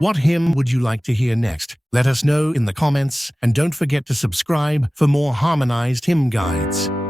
What hymn would you like to hear next? Let us know in the comments, and don't forget to subscribe for more harmonized hymn guides.